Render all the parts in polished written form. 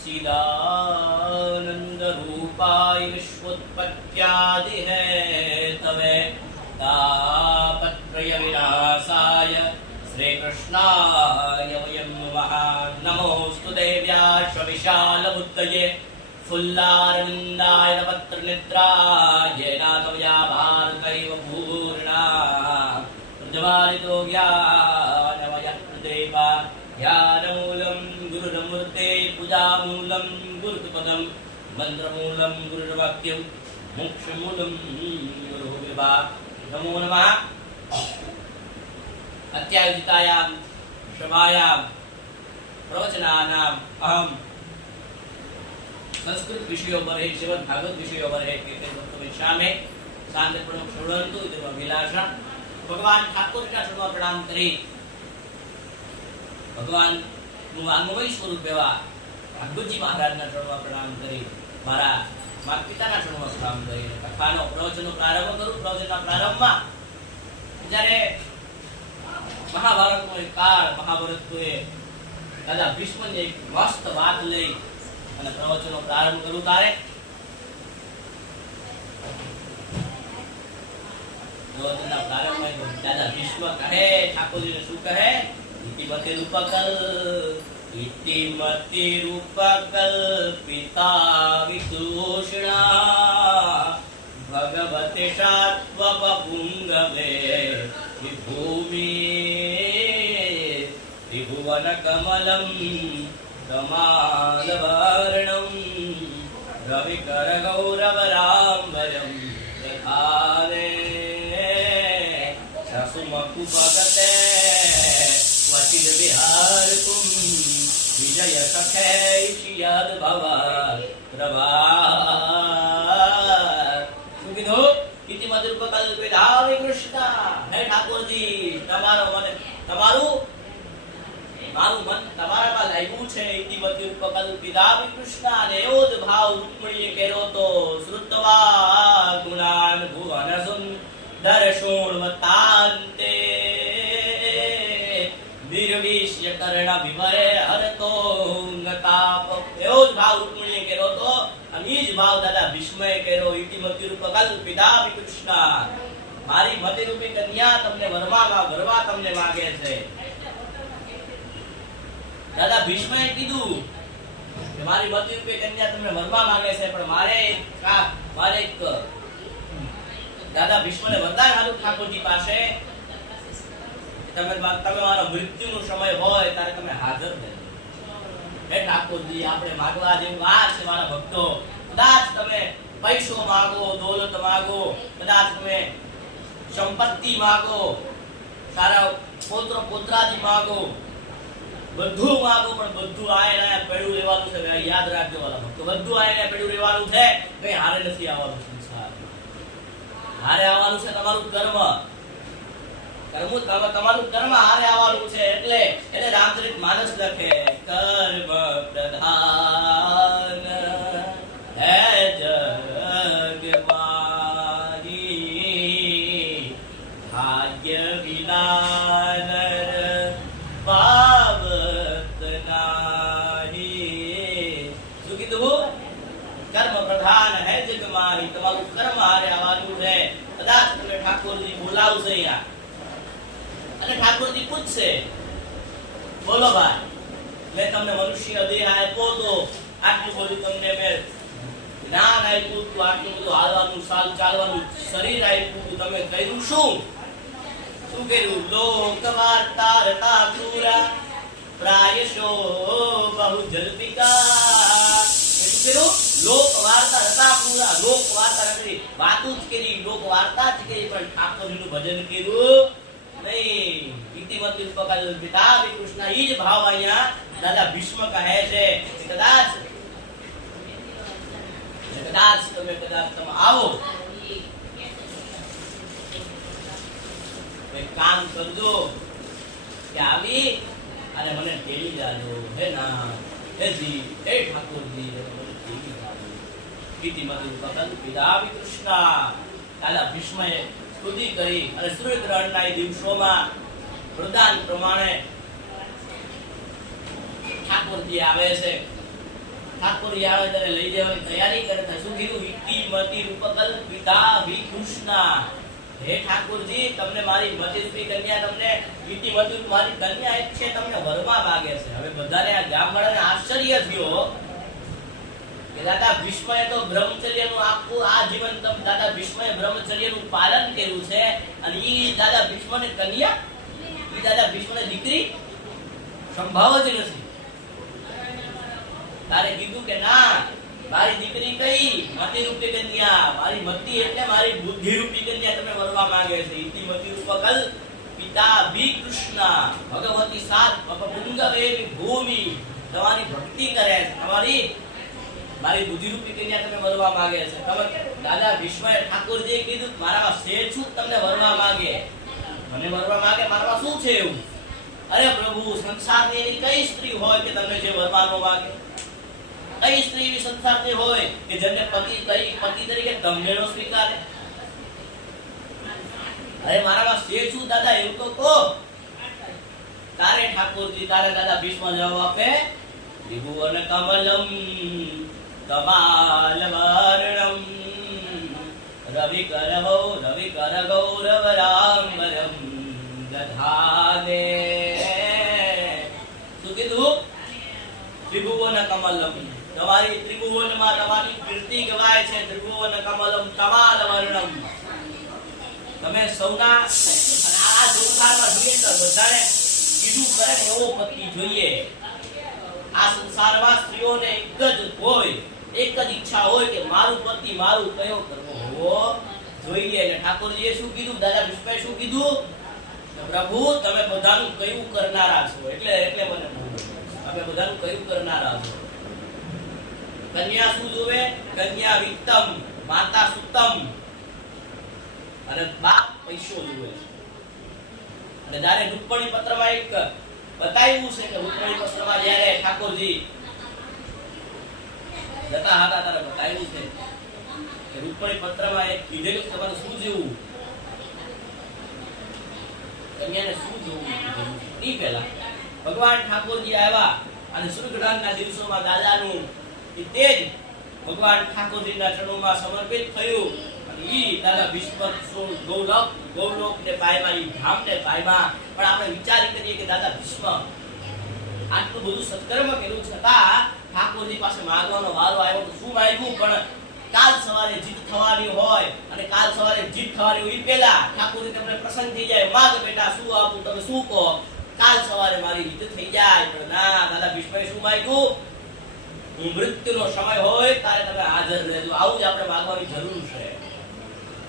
सच्चिदानंद रूपाय विश्वोत्पत्त्यादि है तवे तापत्रय विनाशाय श्री कृष्णाय वयं नमः। नमोस्तु देव्याश्व विशाल बुद्धये फुल्लारविन्दाय पत्र निद्राय नातव्या भारतैव पूर्णा प्रज्वालितो ज्ञानमयदेवा ज्ञानमूलं गुरुर्मूर्ते पूजामूलं गुरुपदं मन्त्रमूलं गुरुर्वाक्यं मोक्षमूलं गुरुर्विभा। नमो नमः। अत्यायुक्तायां सभायां प्रवचनानाम् अहं संस्कृत विषयों पर है, श्रीमद् भागवत विषयों पर है कि शामे शांतिपूर्वक शृण्वन्तु इति अभिलाषा। भगवान ठाकुर का शरणो प्रणाम करी भगवान નું આનંદમય સ્વરૂપ એવા ભાગવતજી મહારાજના ચરણોમાં પ્રણામ કરી મારા માતા પિતાના ચરણોમાં પ્રણામ કરી કથાનો પ્રવચનનો પ્રારંભ કરું। પ્રવચનના પ્રારંભમાં જ્યારે મહાભારતનો એક કાળ મહાભારતનો દાદા ભીષ્મને એક મસ્ત વાત લઈ અને પ્રવચનનો પ્રારંભ કરું તારે પ્રવચનના પ્રારંભમાં દાદા ભીષ્મ કહે ઠાકોરજીને શું કહે? इतिमति रूपकल पिता विदूषणा भगवते शात्वपुंगवे विभूमि त्रिभुवन कमलं कमालवर्णं रविकर गौरवराम्बरं यथारे ससुमकुपगते वचिर विहार तुम विजय सखे यद भवा प्रभा सुखिदो इति मधुर कल्पिता विकृष्णा। हे ठाकुर जी તમારો મને તમારું મારું મન તમારા પાસે આવ્યું છે ઇતિ મધુર કલ્પિતા વિકૃષ્ણા અને એવો જ ભાવ રૂકમણીએ કર્યો તો શ્રુતવા ગુણાન ભુવન સુંદર શોણવતાંતે નિર્વિષ્ય કરણ વિમરે હરતો ગતાપ એવો જ ભાવ રૂકમણીએ કર્યો તો અને ઈ જ ભાવ દાદા ભીષ્મએ કર્યો ઇતિ મતિરૂપ કલ્પિતા વિકૃષ્ણા। મારી મતિરૂપી કન્યા તમને વરવા તમને માગે છે। દાદા ભીષ્મએ કીધું કે મારી મતિરૂપી કન્યા તમને વરવા માગે છે પણ મારે એક દાદા ભીષ્મને વરદાન આપ્યું ઠાકોરજી પાસે તમે મારો મૃત્યુનો સમય હોય ત્યારે તમે હાજર રહેજો। હે ઠાકોરજી આપણે માંગવા જેવું આ છે મારા ભક્તો કદાચ તમે પૈસો માંગો દોલત માંગો કદાચ તમે સંપત્તિ માંગો સારા પુત્ર પુત્રાદી માંગો બધું માંગો પણ બધું આયને પડ્યું રહેવાનું છે। યાદ રાખજો વાલા ભક્તો બધું આયને પડ્યું રહેવાનું છે કઈ હારે નથી આવવાનું સંસાર હારે આવવાનું છે તમારું કર્મ તમારું કર્મ હારે આવવાનું છે એટલે રામચરિત માનસ લખે કર્મ પ્રધાન હે જગમાની ભાગ્ય વિનાનર પાવત નાહી। શું કીધું? કર્મ પ્રધાન હે જગમાની તમારું કર્મ હારે આવવાનું છે। કદાચ તમે ઠાકોરજી બોલાવશે અહીંયા અને ઠાકોરજી પૂછશે બોલો ભાઈ મેં તમને મનુષ્ય દેહ આપ્યો તો આટલું બધું તમને મેં જ્ઞાન આપ્યું હતું આટલું બધું હાલવાનું ચાલવાનું શરીર આપ્યું હતું તમે કર્યું શું કર્યું? લોક વાર્તા રતા ક્રૂરા પ્રાયશો બહુ જલ્પિકા। શું કર્યું? લોક વાર્તા રતા ક્રૂરા લોક વાર્તા કરી વાતો જ કરી લોક વાર્તા જ કરી પણ ઠાકોરજીનું ભજન કર્યું नहीं। इतिमति रूपकल पिता विकृष्णा ई ज भाव અહીંયા દાદા ભીષ્મ કહે છે કદાચ તમે આવો એક કામ કરજો કે આવી અને મને તેડી જાજો। હે ના હે જી હે ઠાકોરજી મને તેડી જાજો। इतिमति रूपकल पिता विकृष्णा દાદા ભીષ્મએ સ્તુતિ કરી અને સૂર્યગ્રહણના દિવસોમાં વરદાન પ્રમાણે ઠાકોરજી આવે છે ઠાકોર આવે ત્યારે લઈ જવાની તૈયારી કરે છે. શું કીધું? ઇતિ મતિ રૂપકલ્પિતા વિકૃષ્ણા. હે ઠાકોરજી, તમને મારી મતિ રૂપી કન્યા, તમને ઇતિ મતિ રૂપ મારી કન્યા એક છે, તમને વરવા માંગે છે. હવે બધાને આ ગામવાળાને આશ્ચર્ય થયો કે દાદા ભીષ્મએ તો બ્રહ્મચર્યનું આખું આ જીવન દાદા ભીષ્મએ બ્રહ્મચર્યનું પાલન કર્યું છે, અને ઈ દાદા ભીષ્મને કન્યા, ઈ દાદા ભીષ્મને દીકરી સંભાવ જ નથી. તારે કીધું કે ના, મારી દીકરી કઈ મતિ રૂપી કન્યા, મારી મતિ એટલે મારી બુદ્ધિ રૂપી કન્યા તમે વરવા માંગે છે. ઇતિ મતિ રૂપકલ પિતા વિકૃષ્ણા ભગવતી સાત અપપુંગવેવી ભૂમિ. તમારી ભક્તિ કરે છે, તમારી મારી બુદ્ધિ રૂપી કન્યા તમે વરવા માંગે છે. તમે દાદા ભીષ્મએ ઠાકોરજીએ કીધું મારામાં શેર છું તમને વરવા માંગે, મને વરવા માંગે, મારામાં શું છે એવું? અરે પ્રભુ, સંસારની એની કઈ સ્ત્રી હોય કે તમને જે વરવાનો માંગે? કઈ સ્ત્રી એવી સંસારની હોય કે જેને પતિ તરીકે તમને નો સ્વીકારે? અરે મારામાં શેર છું દાદા એવું તો કહો. તારે ઠાકોરજી, તારે દાદા ભીષ્મ જવાબ આપે, ત્રિભુવન કમલમ કમાલવર્ણમ રવિકર ગૌરવરાંબરમ દધાને. શું કીધું? ત્રિભુવન કમલમ. તમારી ત્રિભુવનમાં તમારી કીર્તિ ગવાય છે. ત્રિભુવન કમલમ કમાલવર્ણમ. તમે સૌના આ સંસારમાં જોઈએ તો બધાને કીધું કરે એવો પતિ જોઈએ. આ સંસારમાં સ્ત્રીઓને એક જ હોય, એક જ ઈચ્છા હોય કે મારું પતિ મારું કયો કરવો હોવો જોઈએ. એટલે ઠાકોરજીએ શું કીધું? દાદા ભીષ્મએ શું કીધું? પ્રભુ, તમે બધાનું કયું કરનારા છો, એટલે મને તમે બધાનું કયું કરનારા છો. કન્યા શું જોવે? કન્યા વિત્તમ, માતા સુતમ, અને બાપ પૈસો જોવે. અને જ્યારે રૂકમણી પત્રમાં એક બતાવ્યું છે કે રૂકમણી પત્રમાં જ્યારે ઠાકોરજી જતા હતા ત્યારે બતાવ્યું છે કે રૂકમણી પત્રમાં એક કીધેલું તમારે શું જેવું, કન્યાને શું જેવું ઈ પહેલા ભગવાન ઠાકોરજી આવ્યા અને સુરગઢના દિવસોમાં દાદાનું તેજ ભગવાન ઠાકોરજીના ચરણોમાં સમર્પિત થયું. ઈ દાદા ભીષ્મ ગૌલોક ને પાયમાં, ઈ ધામ ને પાયમાં. પણ આપણે વિચારી કરીએ કે દાદા ભીષ્મ આટલું બધું સત્કર્મ કર્યું છતાં ઠાકોરજી પાસે માંગવાનો વારો આવ્યો તો શું માંગ્યું? પણ કાલ સવારે જીત થવાની હોય, અને કાલ સવારે જીત થવાની હોય પહેલા ઠાકોરજી તમને પ્રસન્ન થઈ જાય, માગ બેટા શું આપું, તમે શું કહો, કાલ સવારે મારી જીત થઈ જાય. પણ ના, દાદા ભીષ્મએ શું માંગ્યું? મૃત્યુનો સમય હોય ત્યારે તમે હાજર રહેજો. આવું જ આપણે માંગવાની જરૂર છે.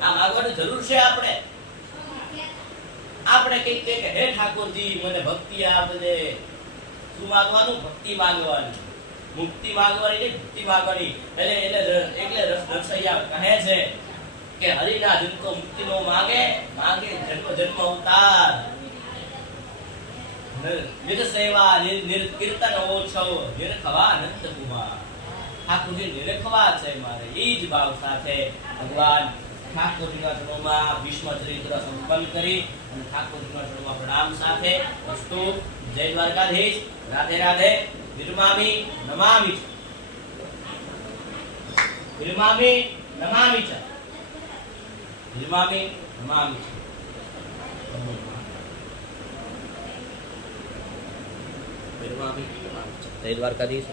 આ માંગવાની જરૂર છે. આપણે કઈક કે હે ઠાકોરજી મને ભક્તિ આપજે. શું માંગવાનું? ભક્તિ માંગવાની, મુક્તિ માંગવાની નહીં, ભક્તિ માંગવાની. એટલે રસૈયા કહે છે કે હરિના જન તો મુક્તિ નો માંગે, માંગે જન્મ જન્મ અવતાર. નિર સેવા નિર્કીર્તન ઓછવ નિરખવા અનંત કુમાર. ઠાકોરજી નિરખવા છે મારે, એ જ ભાવ સાથે ભગવાન ઠાકોરજીના ચરણોમાં ભીષ્મ ચરિત્ર સંપન્ન કરી અને ઠાકોરજીના ચરણોમાં પ્રણામ સાથે અસ્તુ. જય દ્વારકાધીશ. રાધે રાધે. વિરમામી નમામિ ચ. વિરમામી નમામિ ચ. વિરમામી નમામિ ચ. વિરમામી નમામિ ચ. જય દ્વારકાધીશ.